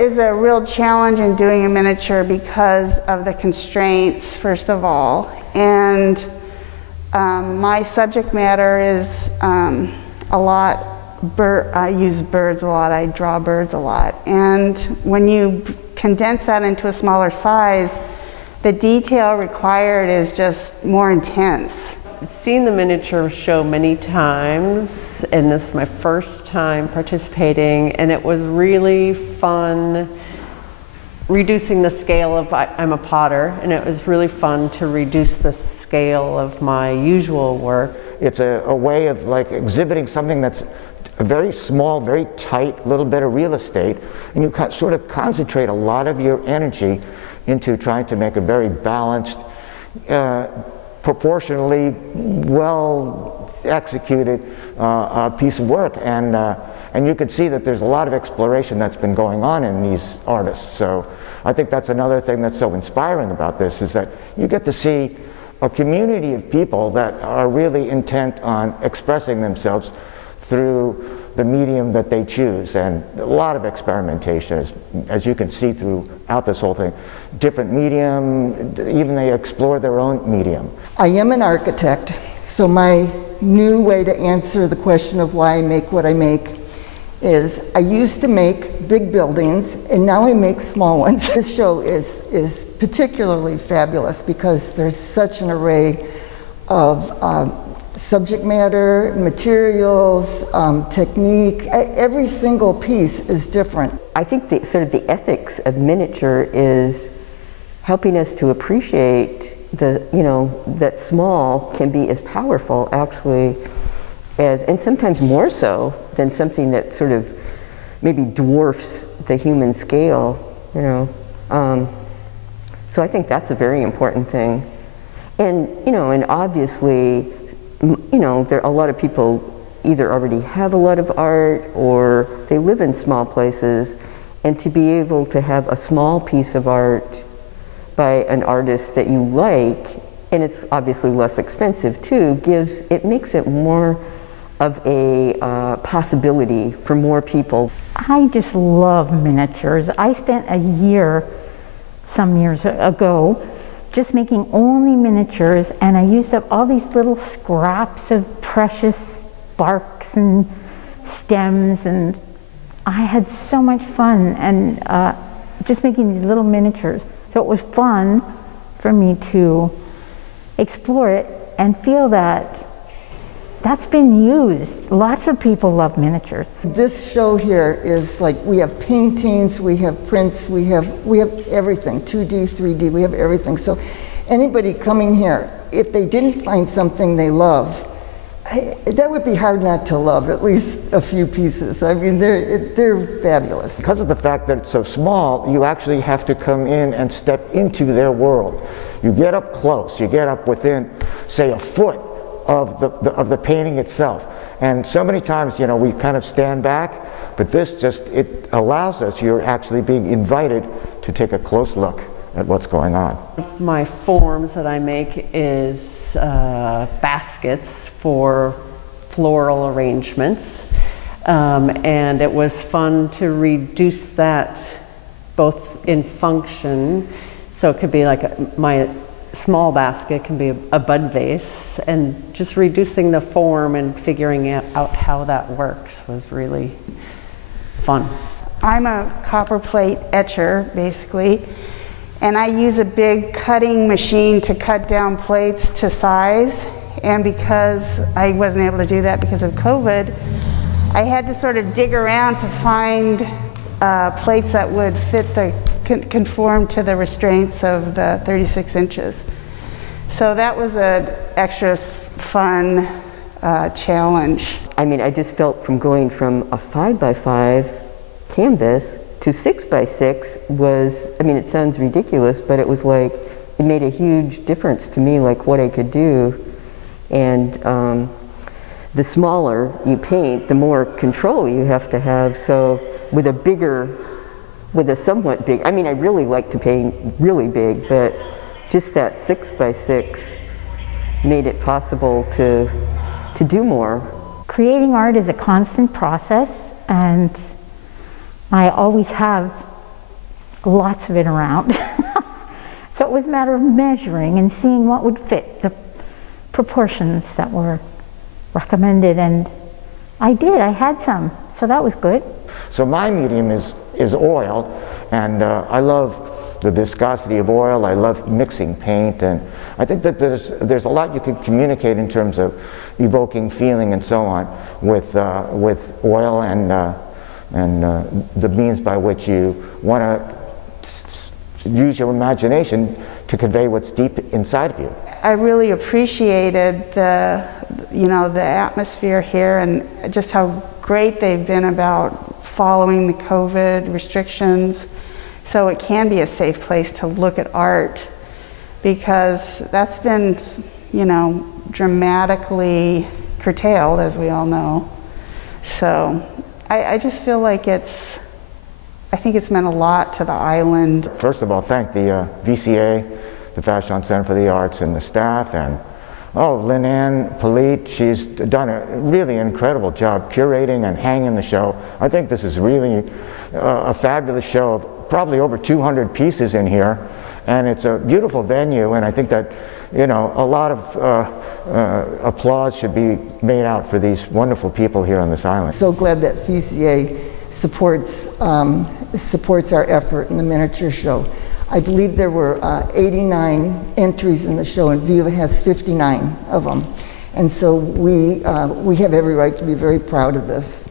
is a real challenge in doing a miniature because of the constraints, first of all, and my subject matter is a lot, I use birds a lot, I draw birds a lot, and when you condense that into a smaller size, the detail required is just more intense. I've seen the miniature show many times, and this is my first time participating, and it was really fun reducing the scale of, I'm a potter, and it was really fun to reduce the scale of my usual work. It's a way of like exhibiting something that's a very small, very tight little bit of real estate, and you sort of concentrate a lot of your energy into trying to make a very balanced, proportionally well executed piece of work, and you can see that there's a lot of exploration that's been going on in these artists. So I think that's another thing that's so inspiring about this, is that you get to see a community of people that are really intent on expressing themselves through the medium that they choose, and a lot of experimentation, as you can see throughout this whole thing. Different medium, even they explore their own medium. I am an architect, so my new way to answer the question of why I make what I make is I used to make big buildings, and now I make small ones. This show is particularly fabulous because there's such an array of subject matter, materials, technique. Every single piece is different. I think sort of the ethics of miniature is helping us to appreciate that small can be as powerful actually as, and sometimes more so than something that sort of maybe dwarfs the human scale, So I think that's a very important thing. And, and obviously, there a lot of people either already have a lot of art or they live in small places, and to be able to have a small piece of art by an artist that you like, and it's obviously less expensive too, makes it more of a possibility for more people. I just love miniatures. I spent a year, some years ago, just making only miniatures, and I used up all these little scraps of precious barks and stems, and I had so much fun and just making these little miniatures. So it was fun for me to explore it and feel that that's been used. Lots of people love miniatures. This show here is like, we have paintings, we have prints, we have everything, 2D, 3D, we have everything. So anybody coming here, if they didn't find something they love, that would be hard not to love at least a few pieces. I mean, they're fabulous. Because of the fact that it's so small, you actually have to come in and step into their world. You get up close, you get up within, say, a foot of the painting itself. And so many times, we kind of stand back, but this it allows us, you're actually being invited to take a close look at what's going on. My forms that I make is baskets for floral arrangements, and it was fun to reduce that both in function, so it could be like my small basket can be a bud vase, and just reducing the form and figuring out how that works was really fun. I'm a copper plate etcher, basically, and I use a big cutting machine to cut down plates to size, and because I wasn't able to do that because of COVID, I had to sort of dig around to find plates that would fit conform to the restraints of the 36 inches. So that was an extra fun challenge. I mean, I just felt from going from a 5x5 canvas to 6x6 was, I mean, it sounds ridiculous, but it was like, it made a huge difference to me, like what I could do. And the smaller you paint, the more control you have to have. So with a somewhat big, I mean, I really like to paint really big, but just that 6x6 made it possible to do more. Creating art is a constant process, and I always have lots of it around. So it was a matter of measuring and seeing what would fit the proportions that were recommended, and I did. I had some, so that was good. So my medium is oil, and I love the viscosity of oil. I love mixing paint, and I think that there's a lot you can communicate in terms of evoking feeling and so on with oil and the means by which you want to use your imagination to convey what's deep inside of you. I really appreciated the atmosphere here and just how great they've been about following the COVID restrictions, so it can be a safe place to look at art, because that's been, dramatically curtailed, as we all know. So I just feel like I think it's meant a lot to the island. First of all, thank the VCA, the Vashon Center for the Arts, and the staff, and Lynn-Ann Polite, she's done a really incredible job curating and hanging the show. I think this is really a fabulous show, probably over 200 pieces in here, and it's a beautiful venue, and I think that a lot of applause should be made out for these wonderful people here on this island. So glad that VCA supports our effort in the miniature show. I believe there were 89 entries in the show, and VIVA has 59 of them. And so we have every right to be very proud of this.